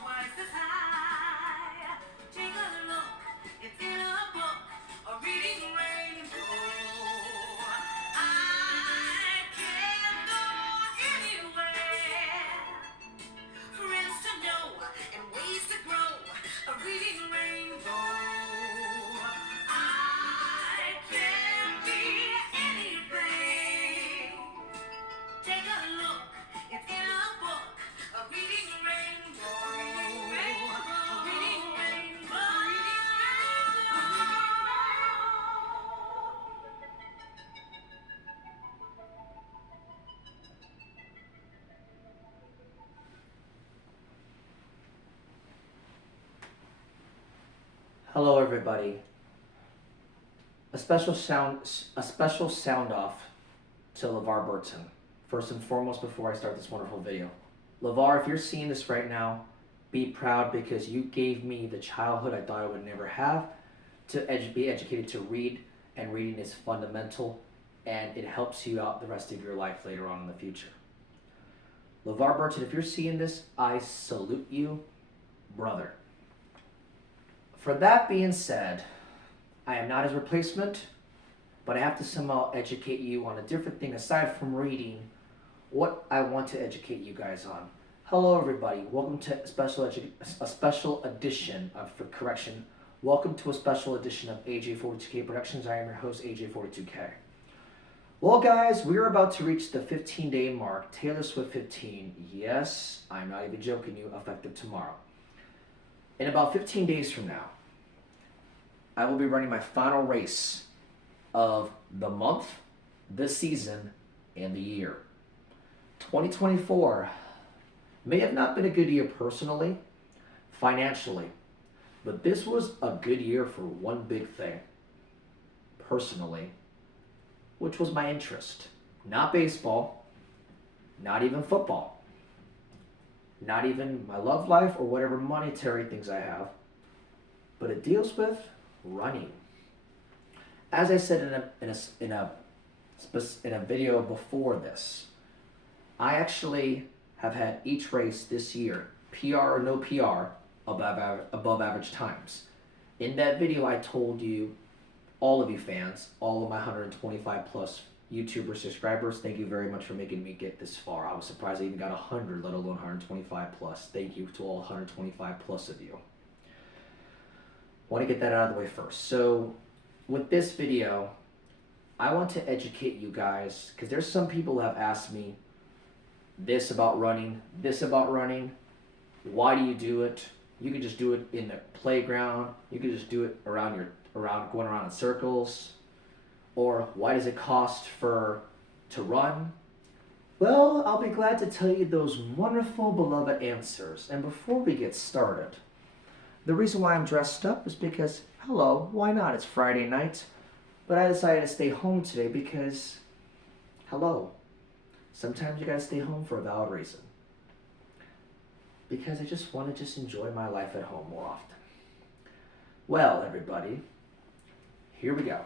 twice as high. Take a look, it's in a book, a reading rainbow. I can go anywhere, friends to know and ways to grow, a reading rainbow. I can be anything. Take a look, it's in a book, a reading rainbow. A reading rainbow. Hello, everybody. A special sound off to LeVar Burton. First and foremost, before I start this wonderful video, LeVar, if you're seeing this right now, be proud because you gave me the childhood I thought I would never have to be educated to read, and reading is fundamental, and it helps you out the rest of your life later on in the future. LeVar Burton, if you're seeing this, I salute you, brother. For that being said, I am not his replacement, but I have to somehow educate you on a different thing aside from reading, what I want to educate you guys on. Hello, everybody. Welcome to a special edition of, welcome to a special edition of AJ42K Productions. I am your host, AJ42K. Well, guys, we're about to reach the 15-day mark. Taylor Swift 15. Yes, I'm not even joking you, effective tomorrow. In about 15 days from now, I will be running my final race of the month, the season, and the year. 2024 may have not been a good year personally, financially, but this was a good year for one big thing, personally, which was my interest. Not baseball, not even football, not even my love life or whatever monetary things I have, but it deals with running. As I said in a video before this, I actually have had each race this year, PR or no PR, above average times. In that video, I told you, all of you fans, all of my 125 plus YouTuber subscribers, thank you very much for making me get this far. I was surprised I even got 100, let alone 125 plus. Thank you to all 125 plus of you. Want to get that out of the way first. So with this video, I want to educate you guys, because there's some people who have asked me this about running, why do you do it? You can just do it in the playground, you can just do it going around in circles, or why does it cost to run? Well, I'll be glad to tell you those wonderful beloved answers. And before we get started, the reason why I'm dressed up is because, hello, why not? It's Friday night, but I decided to stay home today because, hello, sometimes you gotta stay home for a valid reason. Because I just want to enjoy my life at home more often. Well, everybody, here we go.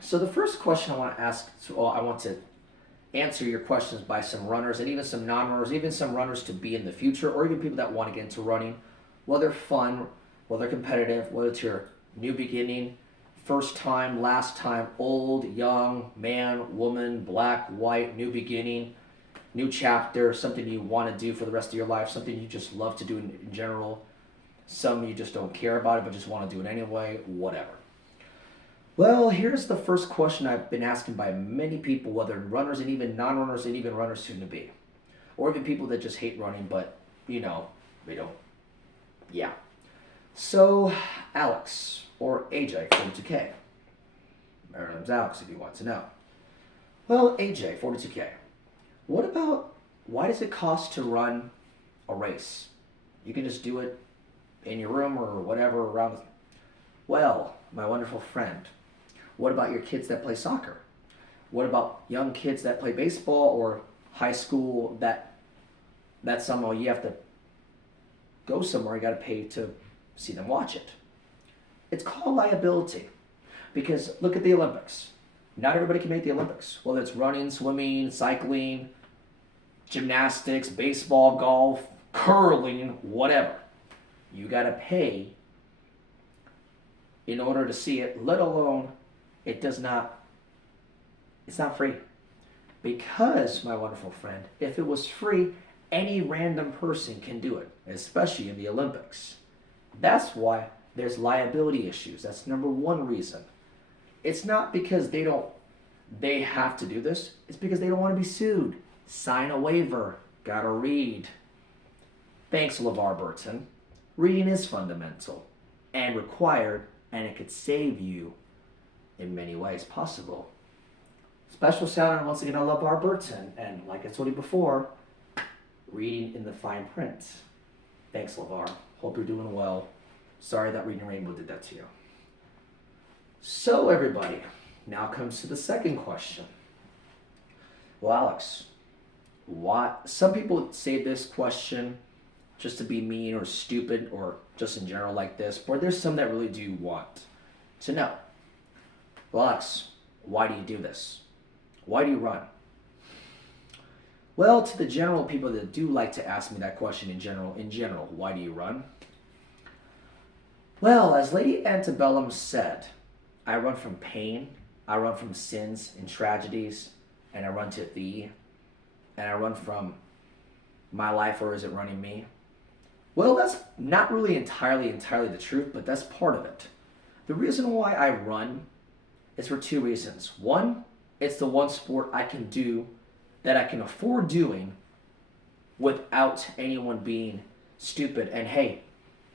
So the first question I want to ask, I want to answer your questions by some runners and even some non-runners, even some runners to be in the future, or even people that want to get into running, whether fun, whether competitive, whether it's your new beginning, first time, last time, old, young, man, woman, black, white, new beginning, new chapter, something you want to do for the rest of your life, something you just love to do in general, some you just don't care about it but just want to do it anyway, whatever. Well, here's the first question I've been asking by many people, whether runners and even non-runners and even runners soon to be, or even people that just hate running but, they don't. Yeah. So, Alex, or AJ, 42K. My name's Alex if you want to know. Well, AJ, 42K. Why does it cost to run a race? You can just do it in your room or whatever around. Well, my wonderful friend, what about your kids that play soccer? What about young kids that play baseball or high school that somehow you have to go somewhere, you got to pay to see them watch it? It's called liability. Because look at the Olympics. Not everybody can make the Olympics. Whether it's running, swimming, cycling, gymnastics, baseball, golf, curling, whatever. You got to pay in order to see it, let alone it's not free. Because, my wonderful friend, if it was free, any random person can do it, especially in the Olympics. That's why there's liability issues. That's number one reason. It's not because they have to do this. It's because they don't want to be sued. Sign a waiver. Gotta read. Thanks, LeVar Burton. Reading is fundamental and required, and it could save you in many ways possible. Special shout out once again to LeVar Burton, and like I told you before, reading in the fine print. Thanks, LeVar. Hope you're doing well. Sorry that Reading Rainbow did that to you. So everybody, now comes to the second question. Well, Alex, some people say this question just to be mean or stupid or just in general like this, but there's some that really do want to know. Well, Alex, why do you do this? Why do you run? Well, to the general people that do like to ask me that question in general, why do you run? Well, as Lady Antebellum said, I run from pain, I run from sins and tragedies, and I run to thee, and I run from my life, or is it running me? Well, that's not really entirely the truth, but that's part of it. The reason why I run is for two reasons. One, it's the one sport I can do that I can afford doing without anyone being stupid. And hey,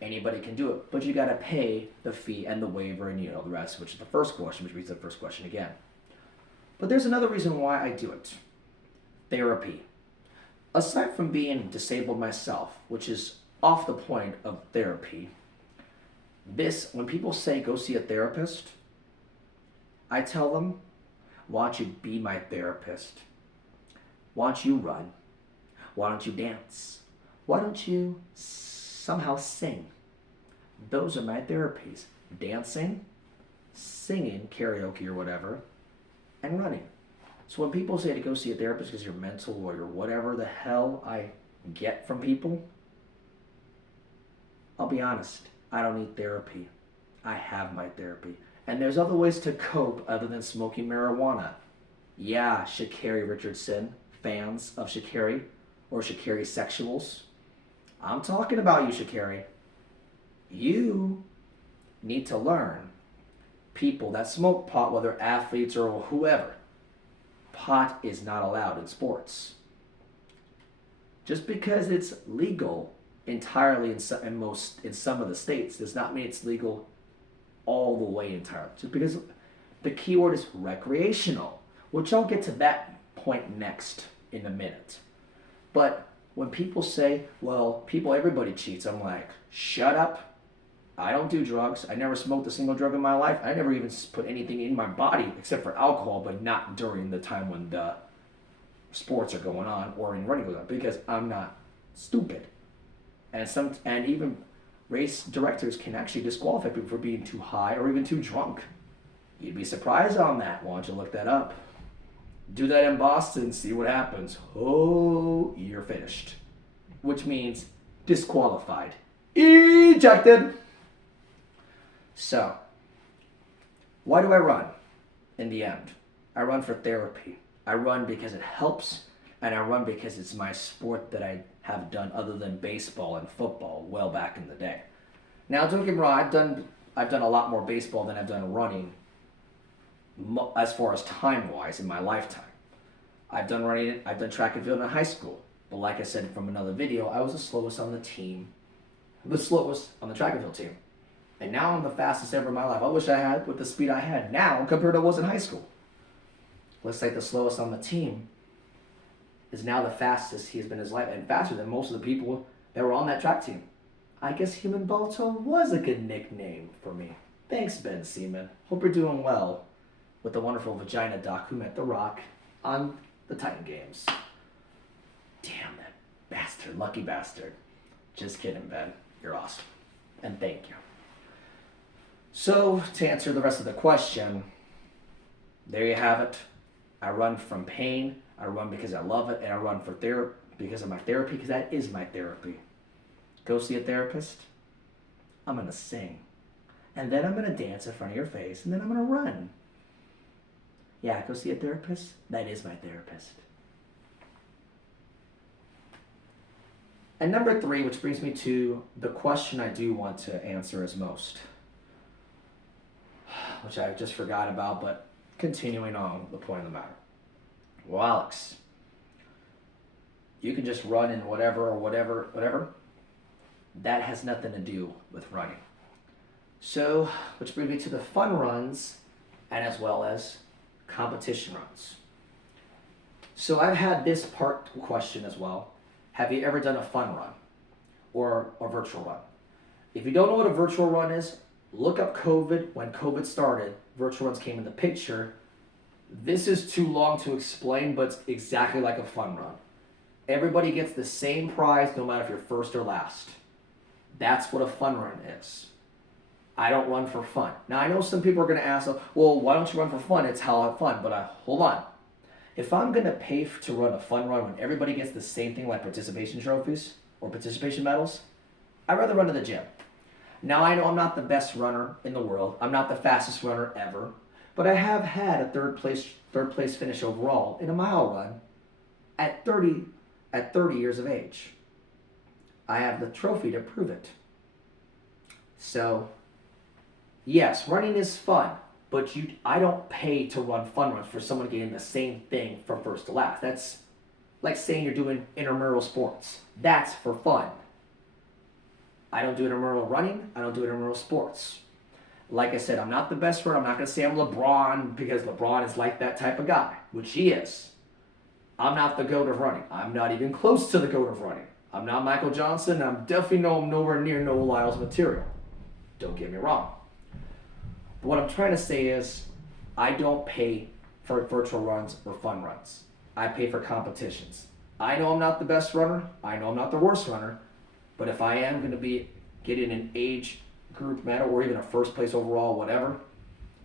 anybody can do it, but you gotta pay the fee and the waiver and the rest, which is the first question, which reads the first question again. But there's another reason why I do it. Therapy. Aside from being disabled myself, which is off the point of therapy, when people say go see a therapist, I tell them, why don't you be my therapist? Why don't you run? Why don't you dance? Why don't you somehow sing? Those are my therapies. Dancing, singing, karaoke or whatever, and running. So when people say to go see a therapist because you're mental or you're whatever the hell I get from people, I'll be honest, I don't need therapy. I have my therapy. And there's other ways to cope other than smoking marijuana. Yeah, Sha'Carri Richardson, fans of Sha'Carri, or Sha'Carri sexuals. I'm talking about you, Sha'Carri. You need to learn. People that smoke pot, whether athletes or whoever, pot is not allowed in sports. Just because it's legal entirely in some of the states does not mean it's legal all the way entirely. Just because the keyword is recreational, which I'll get to that point next in a minute. But when people say, well, everybody cheats, I'm like, shut up. I don't do drugs. I never smoked a single drug in my life. I never even put anything in my body except for alcohol, but not during the time when the sports are going on or in running goes on, because I'm not stupid. And even race directors can actually disqualify people for being too high or even too drunk. You'd be surprised on that. Why don't you look that up? Do that in Boston, see what happens. Oh, you're finished. Which means disqualified. Ejected. So, why do I run in the end? I run for therapy. I run because it helps, and I run because it's my sport that I have done other than baseball and football well back in the day. Now, don't get me wrong, I've done a lot more baseball than I've done running as far as time-wise in my lifetime. I've done running, I've done track and field in high school. But like I said from another video, I was the slowest on the team, the slowest on the track and field team. And now I'm the fastest ever in my life. I wish I had with the speed I had now compared to what I was in high school. Let's say the slowest on the team is now the fastest he has been in his life, and faster than most of the people that were on that track team. I guess Human Balto was a good nickname for me. Thanks, Ben Seaman. Hope you're doing well with the wonderful vagina doc who met The Rock on the Titan Games. Damn that bastard, lucky bastard. Just kidding, Ben. You're awesome. And thank you. So, to answer the rest of the question, there you have it. I run from pain, I run because I love it, and I run for therapy because of my therapy, because that is my therapy. Go see a therapist? I'm going to sing. And then I'm going to dance in front of your face, and then I'm going to run. Yeah, go see a therapist? That is my therapist. And number 3, which brings me to the question I do want to answer as most, which I just forgot about, but continuing on the point of the matter. Well, Alex, you can just run in whatever. That has nothing to do with running. So, which brings me to the fun runs and as well as competition runs. So I've had this part question as well. Have you ever done a fun run or a virtual run? If you don't know what a virtual run is, look up COVID. When COVID started, virtual runs came in the picture. This is too long to explain, but it's exactly like a fun run. Everybody gets the same prize no matter if you're first or last. That's what a fun run is. I don't run for fun. Now, I know some people are going to ask, well, why don't you run for fun? It's how I have fun. But hold on. If I'm going to pay to run a fun run when everybody gets the same thing like participation trophies or participation medals, I'd rather run to the gym. Now, I know I'm not the best runner in the world. I'm not the fastest runner ever. But I have had a third place finish overall in a mile run at 30 years of age. I have the trophy to prove it. So, yes, running is fun, but I don't pay to run fun runs for someone getting the same thing from first to last. That's like saying you're doing intramural sports. That's for fun. I don't do intramural running. I don't do intramural sports. Like I said, I'm not the best runner. I'm not going to say I'm LeBron because LeBron is like that type of guy, which he is. I'm not the GOAT of running. I'm not even close to the GOAT of running. I'm not Michael Johnson. I'm definitely nowhere near Noah Lyles material. Don't get me wrong. But what I'm trying to say is I don't pay for virtual runs or fun runs. I pay for competitions. I know I'm not the best runner. I know I'm not the worst runner. But if I am going to be getting an age group medal or even a first place overall, whatever,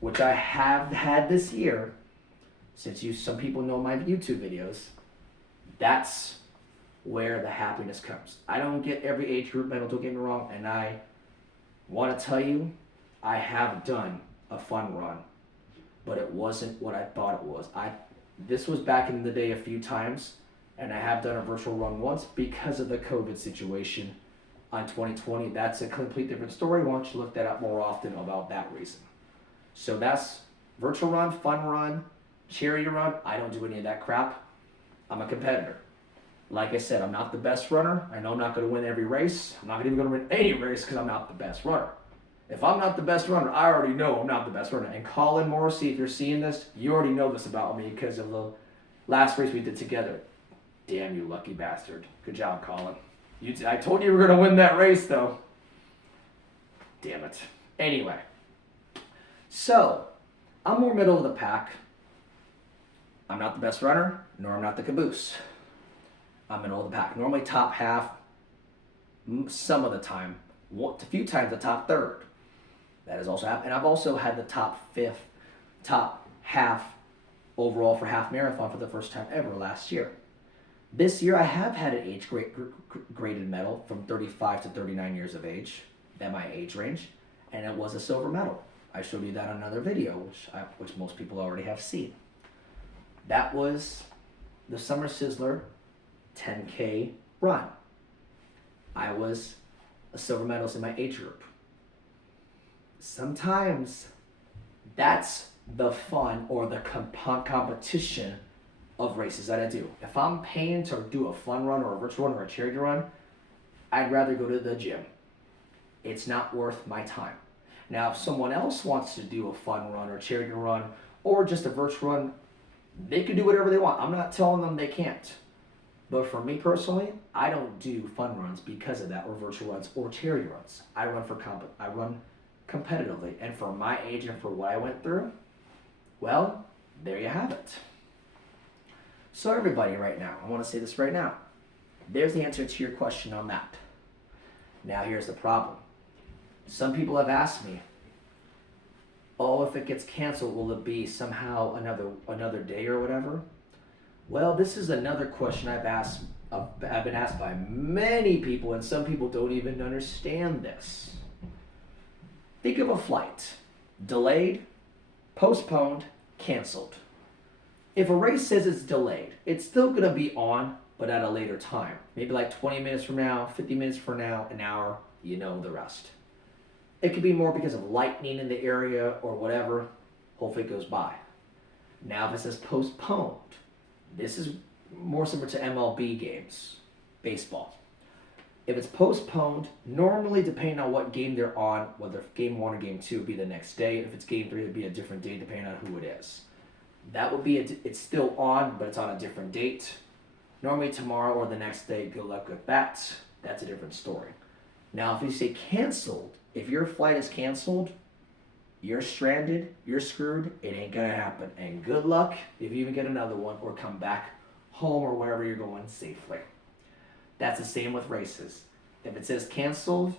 which I have had this year, since some people know my YouTube videos, that's where the happiness comes. I don't get every age group medal, don't get me wrong, and I want to tell you, I have done a fun run, but it wasn't what I thought it was. This was back in the day a few times, and I have done a virtual run once because of the COVID situation on 2020. That's a complete different story. Why don't you look that up more often about that reason? So that's virtual run, fun run, charity run. I don't do any of that crap. I'm a competitor. Like I said, I'm not the best runner. I know I'm not going to win every race. I'm not even going to win any race because I'm not the best runner. If I'm not the best runner, I already know I'm not the best runner. And Colin Morrissey, if you're seeing this, you already know this about me because of the last race we did together. Damn you, lucky bastard. Good job, Colin. I told you we were going to win that race, though. Damn it. Anyway. So, I'm more middle of the pack. I'm not the best runner, nor I'm not the caboose. I'm middle of the pack. Normally top half, some of the time. A few times the top third. That has also happened. And I've also had the top half overall for half marathon for the first time ever last year. This year I have had an age graded medal from 35 to 39 years of age, at my age range, and it was a silver medal. I showed you that on another video, which most people already have seen. That was the Summer Sizzler 10K run. I was a silver medalist in my age group. Sometimes that's the fun or the competition of races that I do. If I'm paying to do a fun run or a virtual run or a charity run, I'd rather go to the gym. It's not worth my time. Now, if someone else wants to do a fun run or a charity run or just a virtual run, they can do whatever they want. I'm not telling them they can't. But for me personally, I don't do fun runs because of that, or virtual runs, or charity runs. I run competitively, and for my age and for what I went through, well, there you have it. So everybody right now, I want to say this right now. There's the answer to your question on that. Now here's the problem. Some people have asked me, oh, if it gets canceled, will it be somehow another day or whatever? Well, this is another question I've asked I've been asked by many people, and some people don't even understand this. Think of a flight. Delayed, postponed, canceled. If a race says it's delayed, it's still going to be on, but at a later time. Maybe like 20 minutes from now, 50 minutes from now, an hour, you know the rest. It could be more because of lightning in the area or whatever. Hopefully it goes by. Now if it says postponed, this is more similar to MLB games, baseball. If it's postponed, normally depending on what game they're on, whether game 1 or game 2 would be the next day. If it's game 3, it would be a different day depending on who it is. That would be, it's still on, but it's on a different date. Normally tomorrow or the next day, good luck with that. That's a different story. Now if you say canceled, if your flight is canceled, you're stranded, you're screwed, it ain't gonna happen. And good luck if you even get another one or come back home or wherever you're going safely. That's the same with races. If it says canceled,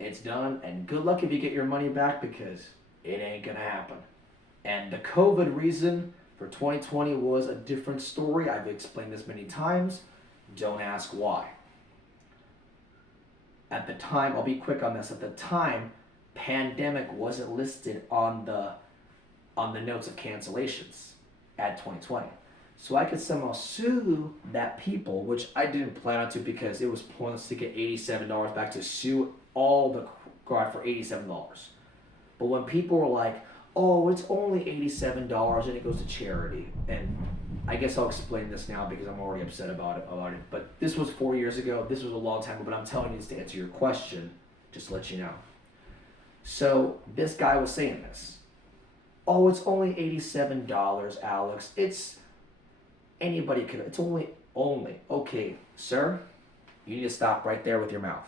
it's done, and good luck if you get your money back because it ain't gonna happen. And the COVID reason for 2020 was a different story. I've explained this many times. Don't ask why. At the time, I'll be quick on this. At the time, pandemic wasn't listed on the notes of cancellations at 2020. So I could somehow sue that people, which I didn't plan on to because it was pointless to get $87 back to sue all the crowd for $87. But when people were like, oh, it's only $87 and it goes to charity. And I guess I'll explain this now because I'm already upset about it. But this was 4 years ago. This was a long time ago, but I'm telling you this to answer your question, just to let you know. So this guy was saying this. Oh, it's only $87, Alex. It's anybody could. It's only. Okay, sir, you need to stop right there with your mouth.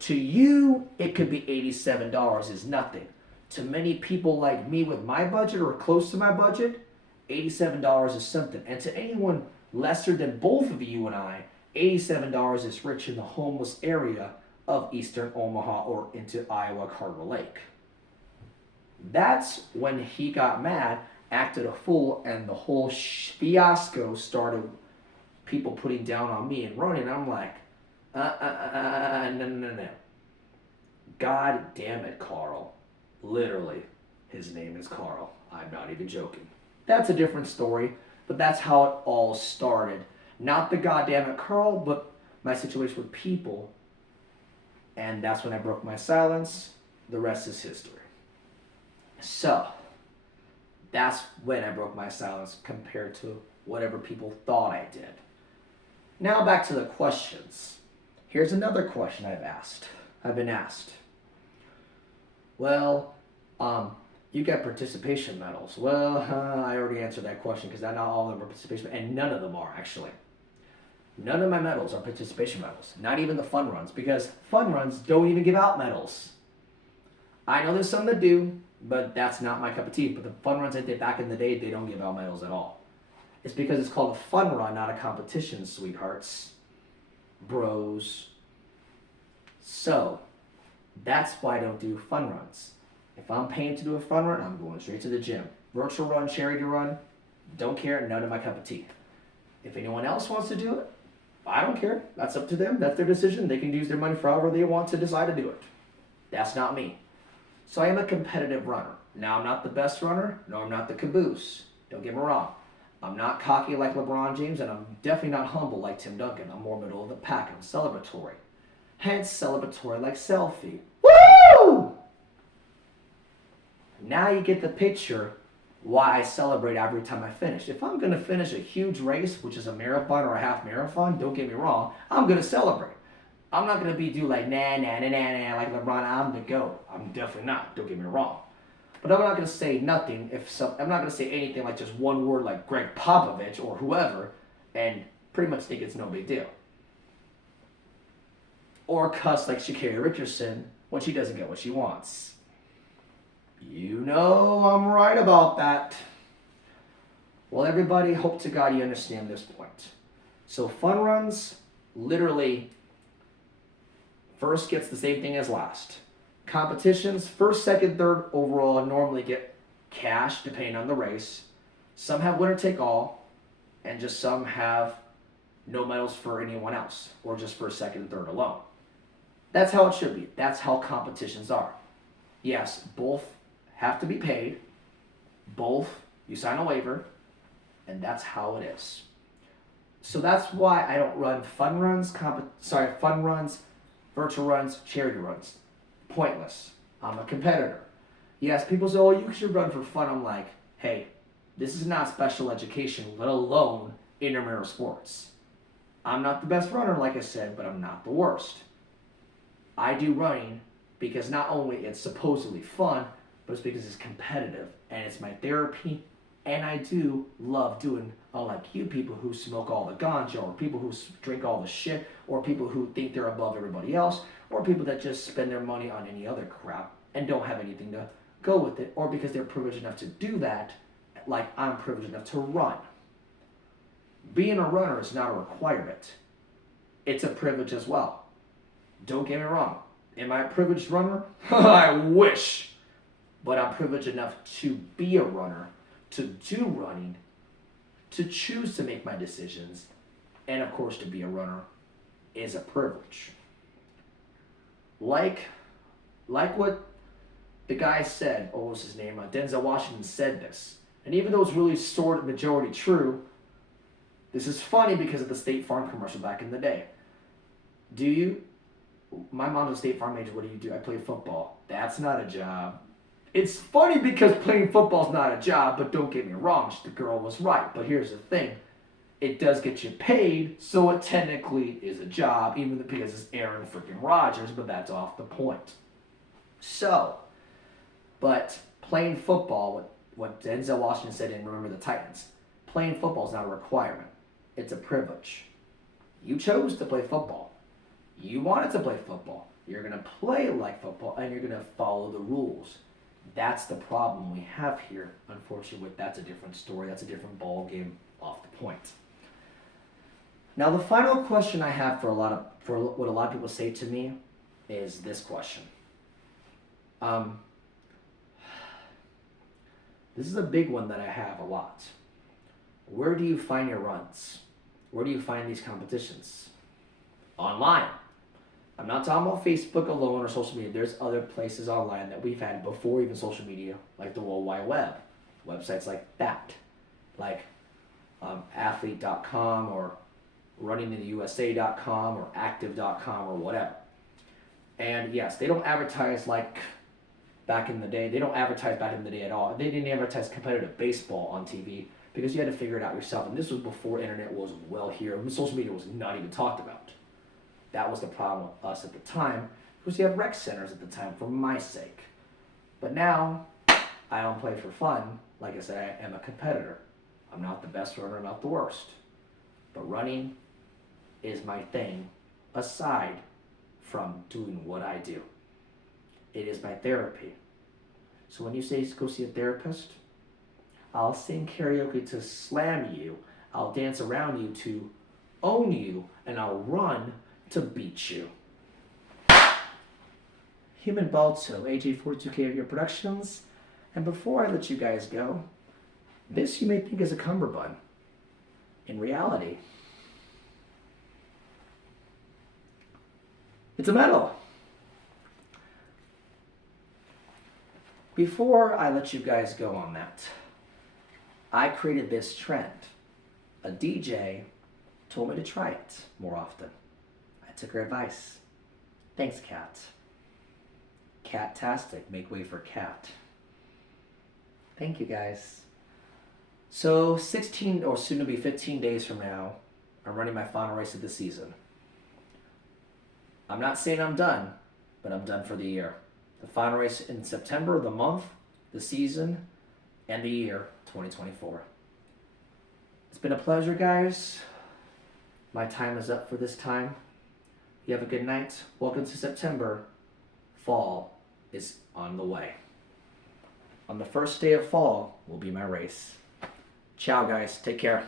To you, it could be $87 is nothing. To many people like me with my budget or close to my budget, $87 is something. And to anyone lesser than both of you and I, $87 is rich in the homeless area of eastern Omaha or into Iowa Carter Lake. That's when he got mad, acted a fool, and the whole fiasco started, people putting down on me and running. I'm like, no. God damn it, Carl. Literally, his name is Carl. I'm not even joking. That's a different story, but that's how it all started. Not the goddamn it, Carl, but my situation with people. And that's when I broke my silence. The rest is history. So, that's when I broke my silence compared to whatever people thought I did. Now back to the questions. Here's another question I've been asked. Well, you get participation medals. Well, I already answered that question because not all of them are participation, and none of them are actually. None of my medals are participation medals. Not even the fun runs, because fun runs don't even give out medals. I know there's some that do, but that's not my cup of tea. But the fun runs I did back in the day, they don't give out medals at all. It's because it's called a fun run, not a competition, sweethearts. Bros. So, that's why I don't do fun runs. If I'm paying to do a fun run, I'm going straight to the gym. Virtual run, charity run, don't care, none of my cup of tea. If anyone else wants to do it, I don't care. That's up to them. That's their decision. They can use their money for however they want to decide to do it. That's not me. So I am a competitive runner. Now, I'm not the best runner. No, I'm not the caboose. Don't get me wrong. I'm not cocky like LeBron James, and I'm definitely not humble like Tim Duncan. I'm more middle of the pack. I'm celebratory. Hence, celebratory like selfie. Woo! Now you get the picture why I celebrate every time I finish. If I'm going to finish a huge race, which is a marathon or a half marathon, don't get me wrong, I'm going to celebrate. I'm not going to do like nah like LeBron, I'm the GOAT. I'm definitely not, don't get me wrong. But I'm not going to say nothing I'm not going to say anything like just one word like Greg Popovich or whoever and pretty much think it's no big deal. Or cuss like Sha'Carri Richardson when she doesn't get what she wants. You know I'm right about that. Well, everybody, hope to God you understand this point. So fun runs, literally, first gets the same thing as last. Competitions, first, second, third overall normally get cash depending on the race. Some have winner take all, and just some have no medals for anyone else, or just for second and third alone. That's how it should be. That's how competitions are. Yes, both have to be paid. Both, you sign a waiver, and that's how it is. So that's why I don't run fun runs, virtual runs, charity runs. Pointless. I'm a competitor. Yes, people say, oh, you should run for fun. I'm like, hey, this is not special education, let alone intramural sports. I'm not the best runner, like I said, but I'm not the worst. I do running because not only it's supposedly fun, but it's because it's competitive and it's my therapy, and I do love doing, unlike you people who smoke all the ganja, or people who drink all the shit, or people who think they're above everybody else, or people that just spend their money on any other crap and don't have anything to go with it, or because they're privileged enough to do that, like I'm privileged enough to run. Being a runner is not a requirement. It's a privilege as well. Don't get me wrong. Am I a privileged runner? I wish. But I'm privileged enough to be a runner, to do running, to choose to make my decisions, and of course to be a runner is a privilege. Like what the guy said, what was his name? Denzel Washington said this. And even though it's really sort of majority true, this is funny because of the State Farm commercial back in the day. My mom's a State Farm agent. What do you do? I play football. That's not a job. It's funny because playing football is not a job, but don't get me wrong, the girl was right. But here's the thing. It does get you paid, so it technically is a job, even because it's Aaron freaking Rodgers, but that's off the point. So, but playing football, what Denzel Washington said in Remember the Titans, playing football is not a requirement. It's a privilege. You chose to play football. You wanted to play football. You're going to play like football, and you're going to follow the rules. That's the problem we have here. Unfortunately, that's a different story. That's a different ball game off the point. Now, the final question I have for what a lot of people say to me is this question. This is a big one that I have a lot. Where do you find your runs? Where do you find these competitions? Online. I'm not talking about Facebook alone or social media. There's other places online that we've had before even social media, like the World Wide Web. Websites like that, like athlete.com or runningintheusa.com or active.com or whatever. And yes, they don't advertise like back in the day. They don't advertise back in the day at all. They didn't advertise competitive baseball on TV because you had to figure it out yourself. And this was before internet was well here. Social media was not even talked about. That was the problem with us at the time, because you had rec centers at the time for my sake. But now, I don't play for fun. Like I said, I am a competitor. I'm not the best runner, I'm not the worst. But running is my thing, aside from doing what I do. It is my therapy. So when you say go see a therapist, I'll sing karaoke to slam you, I'll dance around you to own you, and I'll run to beat you. Human Balto, AJ42K of your productions. And before I let you guys go, this you may think is a cummerbund. In reality, it's a medal. Before I let you guys go on that, I created this trend. A DJ told me to try it more often. I took her advice. Thanks, Cat. Cat-tastic. Make way for Cat. Thank you, guys. So 16 or soon to be 15 days from now, I'm running my final race of the season. I'm not saying I'm done, but I'm done for the year. The final race in September, the month, the season, and the year 2024. It's been a pleasure, guys. My time is up for this time. You have a good night. Welcome to September. Fall is on the way. On the first day of fall will be my race. Ciao, guys. Take care.